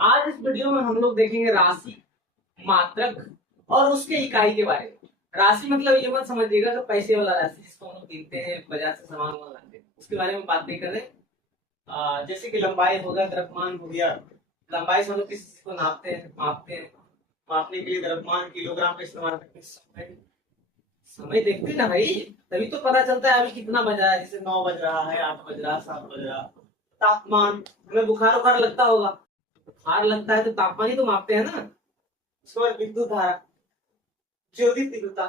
आज इस वीडियो में हम लोग देखेंगे राशि, मात्रक और उसके इकाई के बारे में। राशि मतलब ये मत समझिएगा तो पैसे वाला राशि जिसको हम लोग देखते हैं बाजार से सामान वामान लाते हैं, उसके बारे में बात नहीं कर रहे। जैसे कि लंबाई हो गया, द्रव्यमान हो गया। लंबाई से हम लोग किसी चीज को नापते हैं, मापते हैं। मापने के लिए द्रव्यमान किलोग्राम का इस्तेमाल करते हैं। समय देखते हैं ना भाई, तभी तो पता चलता है अभी कितना बजा है। जैसे 9 बज रहा है, 8 बज रहा है, 7 बज रहा है। तापमान, हमें बुखार उखार लगता होगा, बुखार लगता है तो तापमान ही तो मापते हैं ना। उसके बाद विद्युत धारा, ज्योतिष तीव्रता,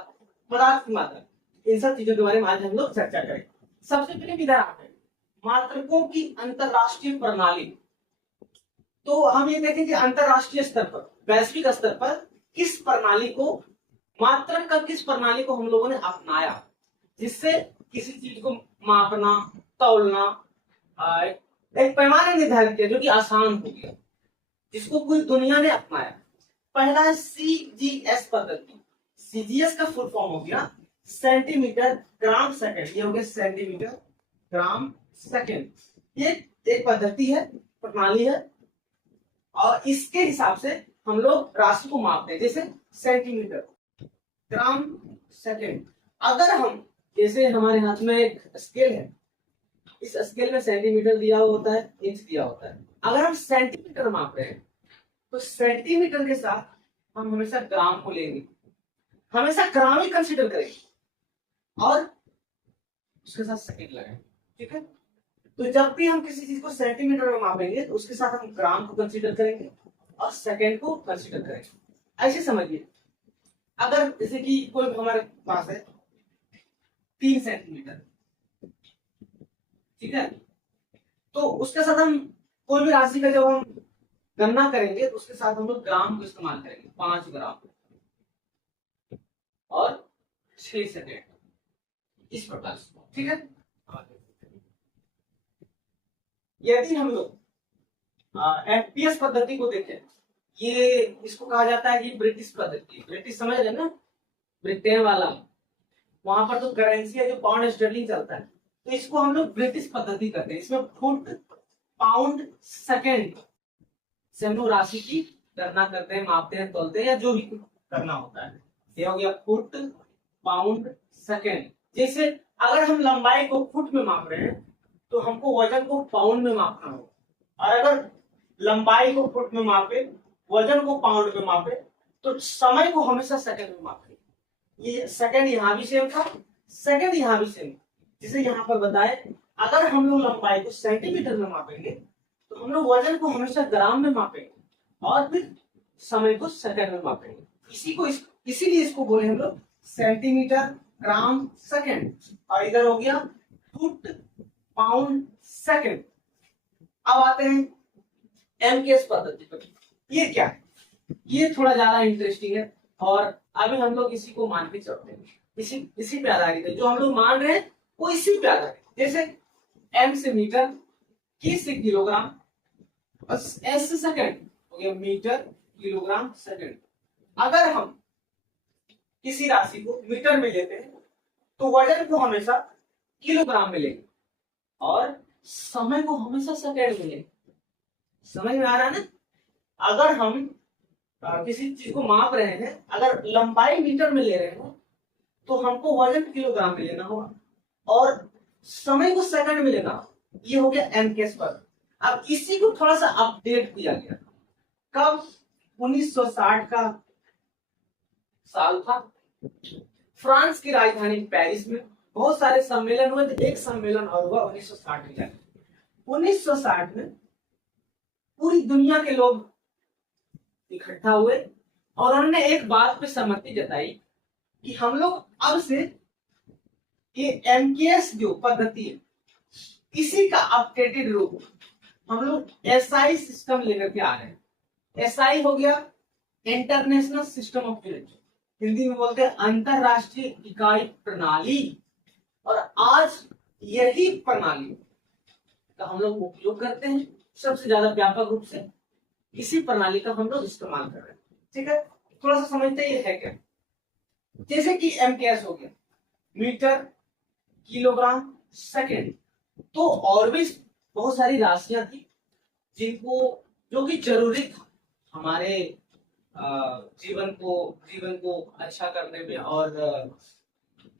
पदार्थ की मात्रा, इन सब चीजों के बारे में आज हम लोग चर्चा करेंगे। सबसे पहले इधर आते हैं मात्रकों की अंतरराष्ट्रीय प्रणाली। तो हम ये देखेंगे अंतरराष्ट्रीय स्तर पर, वैश्विक स्तर पर किस प्रणाली को, मात्रक का किस प्रणाली को हम लोगों ने अपनाया जिससे किसी चीज को मापना, तौलना, एक पैमाने निर्धारित किया जो कि आसान हो गया, जिसको पूरी दुनिया ने अपनाया। पहला है सीजीएस पद्धति। सीजीएस का फुल फॉर्म हो गया सेंटीमीटर ग्राम सेकंड। ये हो गया सेंटीमीटर ग्राम सेकंड। ये एक पद्धति है, प्रणाली है, और इसके हिसाब से हम लोग राशि को मापते हैं। जैसे सेंटीमीटर ग्राम सेकंड। अगर हम, जैसे हमारे हाथ में एक स्केल है, इस स्केल में सेंटीमीटर दिया होता है, इंच दिया होता है। अगर हम सेंटीमीटर माप रहे हैं तो सेंटीमीटर के साथ हम हमेशा ग्राम को लेंगे, हमेशा ग्राम ही कंसीडर करेंगे और उसके साथ सेकंड लगाएंगे। ठीक है, तो जब भी हम किसी चीज को सेंटीमीटर में मापेंगे तो उसके साथ हम ग्राम को कंसीडर करेंगे और सेकंड को कंसीडर करेंगे। ऐसे समझिए, अगर जैसे कि कोई हमारे पास है 3 सेंटीमीटर, ठीक है, तो उसके साथ हम कोई भी राशि का जब हम गणना करेंगे तो उसके साथ हम लोग ग्राम को इस्तेमाल करेंगे। 5 ग्राम और 6 सेकेंड, इस प्रकार से। ठीक है, यदि हम लोग एफपीएस पद्धति को देखें, ये इसको कहा जाता है कि ब्रिटिश पद्धति। ब्रिटिश समझ रहे ना, ब्रिटेन वाला, वहां पर तो करेंसी है जो पाउंड स्टर्लिंग चलता है, तो इसको हम लोग ब्रिटिश पद्धति करते हैं। इसमें फुट, पाउंड, सेकेंड से हम लोग राशि की गणना करते हैं, मापते हैं, तोलते हैं, या जो भी करना होता है। ये हो गया फुट, पाउंड, सेकेंड। जैसे अगर हम लंबाई को फुट में माप रहे हैं तो हमको वजन को पाउंड में मापना होगा, और अगर लंबाई को फुट में मापे, वजन को पाउंड में मापे, तो समय को हमेशा सेकंड में मापे। ये सेकंड यहाँ भी सेम था, सेकंड यहाँ भी सेम। जिसे यहाँ पर बताए, अगर हम लोग लंबाई को सेंटीमीटर में मापेंगे तो हम लोग वजन को हमेशा ग्राम में मापेंगे और फिर समय को सेकंड में मापेंगे। इसीलिए इसको बोले हम लोग सेंटीमीटर ग्राम सेकंड। और इधर हो गया फुट, पाउंड, सेकंड। अब आते हैं एमकेएस पद्धति पर। ये क्या है? ये थोड़ा ज्यादा इंटरेस्टिंग है और अभी हम लोग इसी को मान के चलते हैं। इसी पे आधारित है, जो हम लोग मान रहे हैं वो इसी पे आधारित है। जैसे एम से मीटर, की से किलोग्राम, एस से सेकंड हो गया मीटर, किलोग्राम, सेकंड। अगर हम किसी राशि को मीटर में लेते हैं तो वजन को हमेशा किलोग्राम में लेंगे और समय को हमेशा सेकंड में लेंगे। समझ में आ रहा है ना? अगर हम किसी चीज को माप रहे हैं, अगर लंबाई मीटर में ले रहे हैं तो हमको वजन किलोग्राम में लेना होगा और समय को सेकंड में लेना होगा। ये हो गया एमकेएस पर। अब इसी को थोड़ा सा अपडेट किया गया। कब? 1960 का साल था। फ्रांस की राजधानी पेरिस में बहुत सारे सम्मेलन हुए थे। एक सम्मेलन और हुआ 1960 में। 1960 में पूरी दुनिया के लोग इकट्ठा हुए और उन्होंने एक बात पे सहमति जताई कि हम लोग अब से ये एमकेएस जो पद्धति है, इसी का अपडेटेड रूप हम लोग एसआई सिस्टम लेकर के आ रहे हैं। एसआई हो गया international system of unit, Hindi में बोलते हैं अंतरराष्ट्रीय इकाई प्रणाली। और आज यही प्रणाली का हम लोग उपयोग करते हैं सबसे ज्यादा व्यापक रूप से। इसी प्रणाली का हम लोग इस्तेमाल कर रहे हैं। ठीक है, थोड़ा सा समझते ये है क्या। जैसे कि एमकेएस हो गया मीटर, किलोग्राम, सेकंड। तो और भी बहुत सारी राशियां थी जिनको जो कि जरूरी था हमारे जीवन को अच्छा करने में, और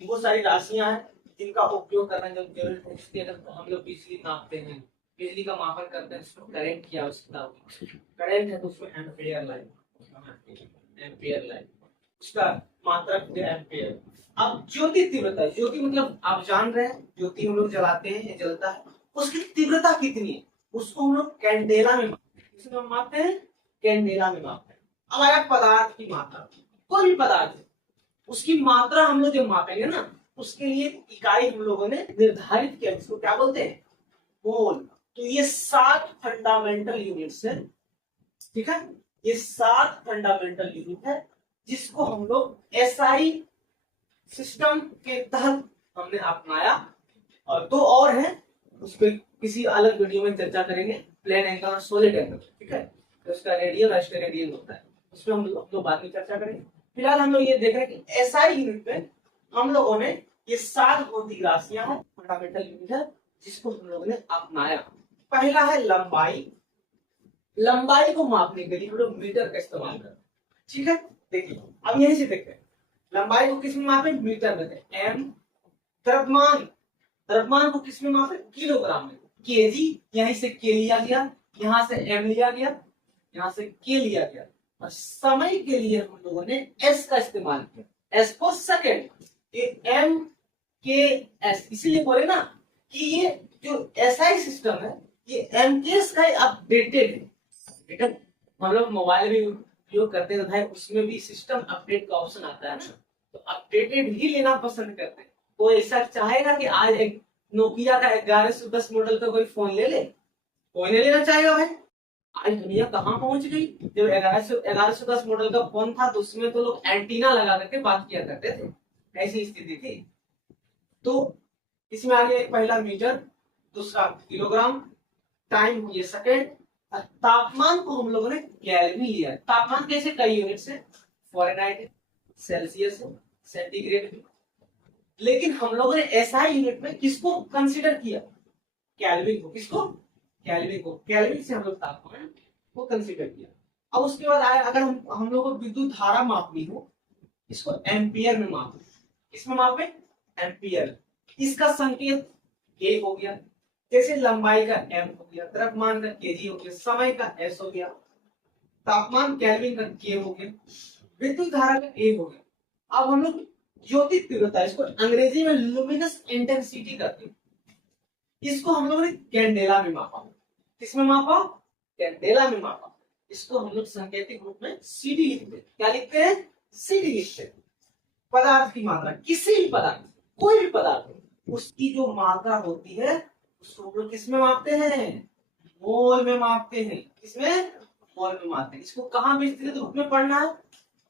वो सारी राशियां हैं जिनका उपयोग करना जब जरूरी है। इसलिए अगर हम लोग बिजली नापते हैं, बिजली का मापन करते हैं, उसमें करंट की आवश्यकता होती है। करंट है तो उसमें एम्पियर लाइन, एम्पियर लाइन उसका मात्रक है एम्पियर। अब ज्योति तीव्रता, ज्योति मतलब आप जान रहे हैं, ज्योति हम लोग जलाते हैं, जलता है, उसकी तीव्रता कितनी है उसको हम लोग कैंडेला में मापते हैं, कैंडेला में मापते हैं। अब आया पदार्थ की मात्रा, कोई भी पदार्थ है उसकी मात्रा हम लोग जब मापेंगे ना, उसके लिए इकाई हम लोगों ने निर्धारित किया, इसको क्या बोलते हैं, मोल। तो ये 7 फंडामेंटल यूनिट्स है, ठीक है, ये 7 फंडामेंटल यूनिट है जिसको हम लोग एसआई सिस्टम के तहत हमने अपनाया। और 2 और हैं, उस पर किसी अलग वीडियो में चर्चा करेंगे, प्लेन एंगल और सॉलिड एंगल, ठीक है, तो उसका रेडियल और रेडियल होता है, उसमें हम लोग बाद में चर्चा करेंगे। फिलहाल हम लोग ये देख रहे हैं कि एसआई यूनिट में हम लोगों ने ये 7 भौतिक राशियां हैं, फंडामेंटल यूनिट है जिसको हम लोगों ने अपनाया। पहला है लंबाई, लंबाई को मापने के लिए हम लोग मीटर का इस्तेमाल करते हैं, ठीक है। देखिए अब यहीं से देखते हैं लंबाई को किस में मापे, मीटर में, एम। द्रव्यमान, द्रव्यमान को किस में मापे, किलोग्राम में, केजी, यहीं से के लिया गया, यहाँ से एम लिया गया, यहाँ से के लिया गया। और समय के लिए हम लोगों ने एस का इस्तेमाल किया, एस को सेकेंड, ये एम के एस, इसीलिए बोले ना कि ये जो एसआई सिस्टम है ये एमकेएस का अपडेटेड है, ठीक है। हम लोग मोबाइल भी उपयोग करते हैं भाई, उसमें भी सिस्टम अपडेट का ऑप्शन आता है ना, तो अपडेटेड ही लेना पसंद करते हैं। कोई ऐसा चाहेगा कि आज एक नोकिया का 1110 मॉडल का कोई फोन ले ले, कोई नहीं लेना चाहेगा भाई। आज दुनिया कहाँ पहुंच गई, जब 1110 मॉडल का फोन था तो उसमें तो लोग एंटीना लगा करके बात किया करते थे, ऐसी स्थिति थी। तो इसमें आ गया पहला मीटर, दूसरा किलोग्राम, टाइम ये सेकेंड, तापमान को हम लोगों ने केल्विन लिया। तापमान कैसे, कई यूनिट से, फ़ारेनहाइट, सेल्सियस, सेंटीग्रेड, लेकिन हम लोगों ने एसआई यूनिट में किसको कंसीडर किया, केल्विन को। किसको, केल्विन को, केल्विन से हम लोग तापमान को कंसीडर किया। अब उसके बाद आया, अगर हम लोग को विद्युत धारा मापनी हो, इसको एम्पियर में मापे, किसमें मापे, एम्पियर। इसका संकेत के हो गया, जैसे लंबाई का एम हो गया, द्रव्यमान का केजी हो गया, समय का एस हो गया, तापमान केल्विन का के हो गया, विद्युत धारा का ए हो गया। अब हम लोग ज्योति तीव्रता, इसको अंग्रेजी में लुमिनस इंटेंसिटी करते हैं, इसको हम लोगों ने कैंडेला में मापा। किसमें मापा, कैंडेला में मापा। इसको हम लोग सांकेतिक रूप में सीडी लिखते हैं। क्या लिखते हैं, सीडी लिखते हैं। पदार्थ की मात्रा, किसी भी पदार्थ, कोई भी पदार्थ, उसकी जो मात्रा होती है उसको हम लोग किसमें मापते हैं, मोल में मापते हैं। किसमें, मोल में मापते हैं। इसको कहाँ विस्तृत रूप में पढ़ना है,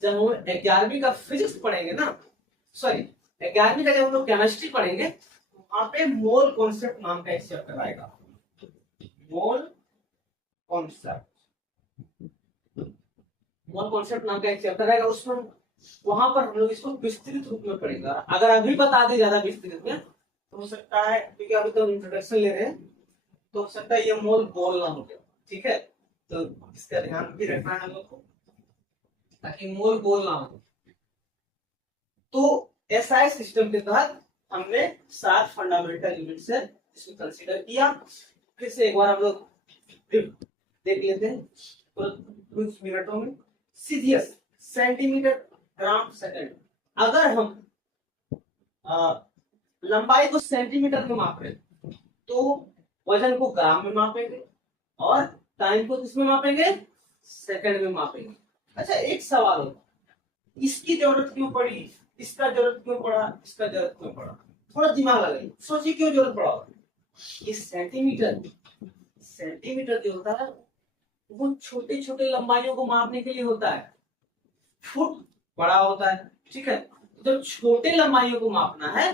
जब हम 11वीं का फिजिक्स पढ़ेंगे ना, सॉरी 11वीं का जब हम लोग केमिस्ट्री पढ़ेंगे, वहां पे मोल कॉन्सेप्ट नाम का एक चैप्टर आएगा, मोल कॉन्सेप्ट, मोल कॉन्सेप्ट नाम का एक चैप्टर आएगा, उसमें वहां पर हम लोग इसको विस्तृत रूप में पढ़ेंगे। अगर अभी बता दे ज्यादा विस्तृत में तो हो सकता है, क्योंकि अभी तो इंट्रोडक्शन ले रहे हैं, तो हो सकता है ये मोल बोल ना हो गया, ठीक है, तो इसका ध्यान भी रखना है हम लोग को, ताकि मोल बोल ना हो। तो एसआई सिस्टम के तहत हमने 7 फंडामेंटल यूनिट्स है इसको कंसीडर किया। फिर से एक बार हम लोग देख लेते हैं तो कुछ मिनटों में। CGS, centimetre gram second. अगर हम लंबाई को सेंटीमीटर में माप रहे तो वजन को ग्राम में मापेंगे और टाइम को किसमें मापेंगे, सेकंड में मापेंगे। अच्छा एक सवाल होता, इसकी जरूरत क्यों पड़ी, इसका जरूरत क्यों पड़ा, इसका जरूरत क्यों पड़ा, थोड़ा दिमाग लगाइए, सोचिए क्यों जरूरत पड़ा। ये सेंटीमीटर, सेंटीमीटर जो होता है वो छोटे छोटे लंबाइयों को मापने के लिए होता है, फुट बड़ा होता है, ठीक है। तो छोटे लंबाइयों को मापना है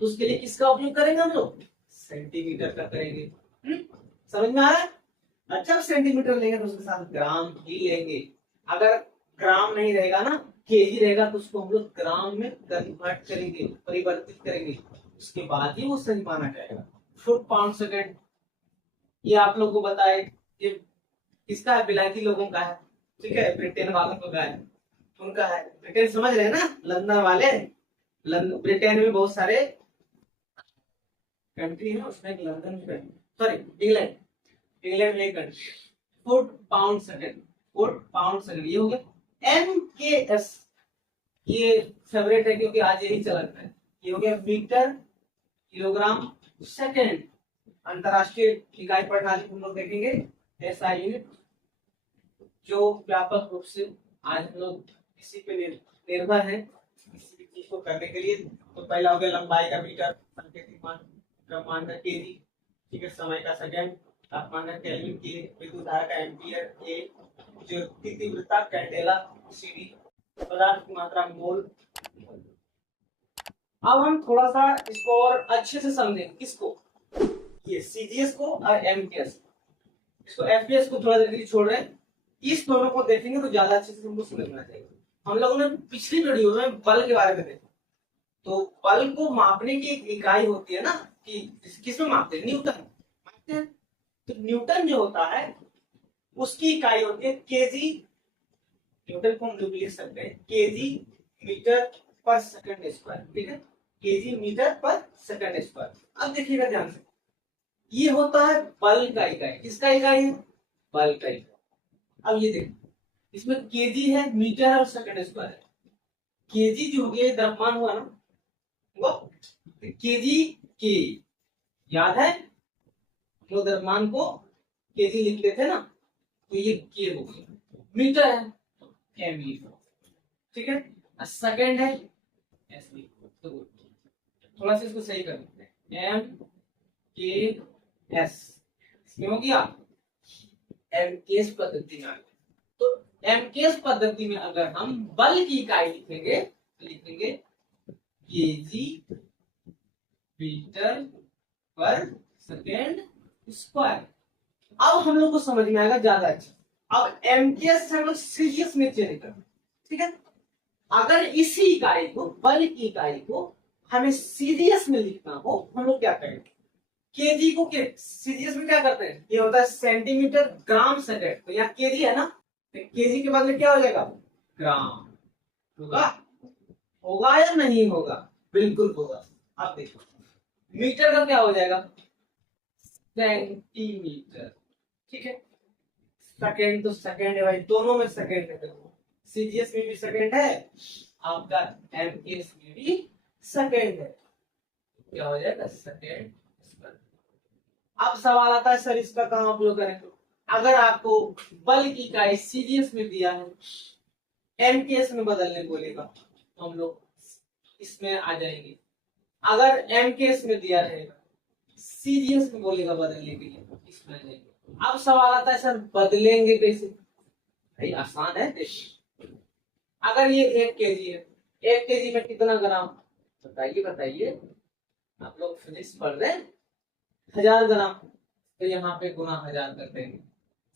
तो उसके लिए किसका उपयोग करेंगे हम लोग, सेंटीमीटर का करेंगे। समझ में आ रहा है। अच्छा सेंटीमीटर लेंगे तो उसके साथ ग्राम ही लेंगे। अगर ग्राम नहीं रहेगा ना, केजी रहेगा, तो उसको हम लोग ग्राम में कन्वर्ट करेंगे, परिवर्तित करेंगे, उसके बाद ही वो सही माना जाएगा। फुट पाउंड सेकंड ये आप लोग को बताए, ये किसका है? विलायती लोगों का है, ठीक है, ब्रिटेन वालों का है, उनका है। ब्रिटेन समझ रहे हैं ना, लंदन वाले। ब्रिटेन में बहुत सारे कंट्री है, उसमें एक लंदन सॉरी इंग्लैंड, इंग्लैंड में एक कंट्री है। Foot pound second, foot pound second ये हो गया। MKS ये फेवरेट है क्योंकि आज यही चला है। ये हो गया मीटर किलोग्राम सेकंड। अंतरराष्ट्रीय इकाई प्रणाली हम लोग देखेंगे, SI यूनिट, जो व्यापक रूप से आज हम लोग इसी पे निर्भर है किसी भी चीज को करने के लिए। तो पहला हो गया लंबाई का मीटर, सांकेतिक मान, क्रमांक का केजी, ठीक है, समय का सेकंड, तापमान का केल्विन, के विद्युत धारा का एम्पियर, ए जो तीव्रता कैंडेला, CD पदार्थ की मात्रा मोल। अब हम थोड़ा सा इसको और अच्छे से समझेंगे, किसको? ये CGS को और MKS, इसको FPS को थोड़ा देर छोड़ रहे हैं। इस दोनों को देखेंगे तो ज्यादा अच्छे से हमको समझना चाहिए। हम लोगों ने पिछली वीडियो में बल के बारे में देखा, तो बल को मापने की एक इकाई होती है ना, कि किसमें मापते हैं? न्यूटन मापते हैं। तो न्यूटन जो होता है उसकी इकाई होती है केजी। न्यूटन को हम लोग लिख सकते हैं केजी मीटर पर सेकंड स्क्वायर, ठीक है, केजी मीटर पर सेकंड स्क्वायर। अब देखिएगा ध्यान से, ये होता है बल का इकाई। किसका इकाई है? बल का इकाई। अब ये देखो, इसमें केजी है, मीटर और सेकंड स्क्वायर है। केजी जो हो गया द्रव्यमान हुआ ना, वो केजी के, याद है जो द्रव्यमान को केजी लिखते थे ना, तो ये के हो गया। मीटर है ME, ठीक है, सेकंड है SI। तो थोड़ा सा इसको सही कर देते हैं, MKS हो गया। MKS पद्धति में, तो MKS पद्धति में अगर हम बल की इकाई लिखेंगे तो लिखेंगे केजी मीटर पर सेकेंड स्क्वायर। अब हम लोग को समझ में आएगा ज्यादा अच्छा। अब MKS से हम लोग सीरियस में चेंज कर, ठीक है, अगर इसी इकाई को, बल की इकाई को हमें सीरियस में लिखना हो, हम लोग क्या करेंगे? केजी को के सीरियस में क्या करते हैं? ये होता है सेंटीमीटर ग्राम सेकंड, तो यहाँ केजी है ना, तो केजी के बदले क्या हो जाएगा? ग्राम। होगा? होगा या नहीं होगा? बिल्कुल होगा। अब देखो मीटर का क्या हो जाएगा? सेंटीमीटर, ठीक है। सेकंड तो सेकंड है भाई, दोनों में सेकंड है। सीजीएस में भी सेकंड है, आपका एमकेएस में भी सेकंड है। क्या हो जाएगा? सेकंड। अब सवाल आता है सर इसका कहाँ उपयोग करें? अगर आपको बल की इकाई सीजीएस में दिया है, एमकेएस में बदलने बोलेगा तो हम लोग इसमें आ जाएंगे। अगर एमकेएस में दिया रहेगा, सीजीएस में बोलेगा बदलने के लिए, इसमें आ जाएंगे। अब सवाल आता है सर बदलेंगे कैसे? भाई आसान है, देखिए अगर ये 1 केजी है, 1 केजी में कितना ग्राम? बताइए बताइए, आप लोग फिजिक्स पढ़ रहे हैं। 1000 ग्राम, तो यहाँ पे गुना 1000 कर देंगे,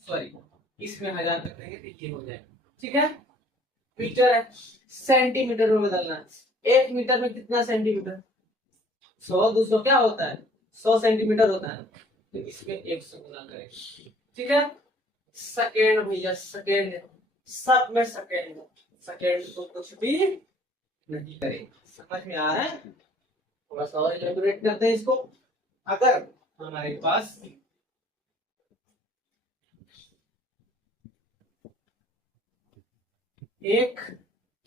सॉरी इसमें 1000 कर देंगे तो ये हो जाएगा, ठीक है। मीटर है, सेंटीमीटर में बदलना है। 1 मीटर में कितना सेंटीमीटर? 100 200 क्या होता है? 100 सेंटीमीटर होता है, तो इसमें 100 गुना करेंगे, ठीक है। सेकेंड भैया, सेकेंड है, सब में सेकेंड है, सेकेंड को कुछ भी नहीं करेंगे। समझ में आ रहा है? थोड़ा सा और इलेबोरेट करते हैं इसको। अगर हमारे पास एक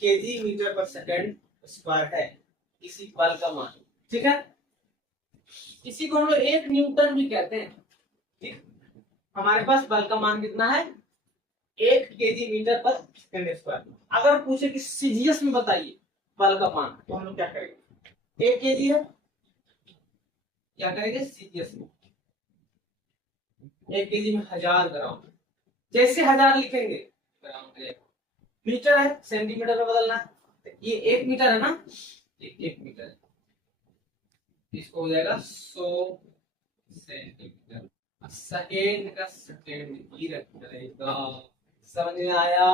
केजी मीटर पर सेकंड स्क्वायर है, इसी बल का मान, ठीक है। इसी को हम लोग 1 न्यूटन भी कहते हैं, ठीक। हमारे पास बल का मान कितना है? 1 केजी मीटर पर सेकंड स्क्वायर। अगर पूछे कि सीजीएस में बताइए बल का मान, तो हम लोग क्या करेंगे? 1 केजी है, क्या करेंगे? सीजीएस में 1 केजी में 1000 ग्राम, जैसे 1000 लिखेंगे ग्राम करेगा। मीटर है, सेंटीमीटर में बदलना है, तो ये 1 मीटर है ना, ये 1 मीटर है, इसको हो जाएगा 100 सेंटीमीटर। सेकेंड का सेकेंड ही रखेगा। समझ में आया?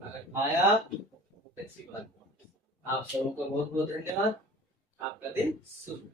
अगर आया अच्छी बात। आप सबों को बहुत बहुत धन्यवाद। आपका दिन शुभ।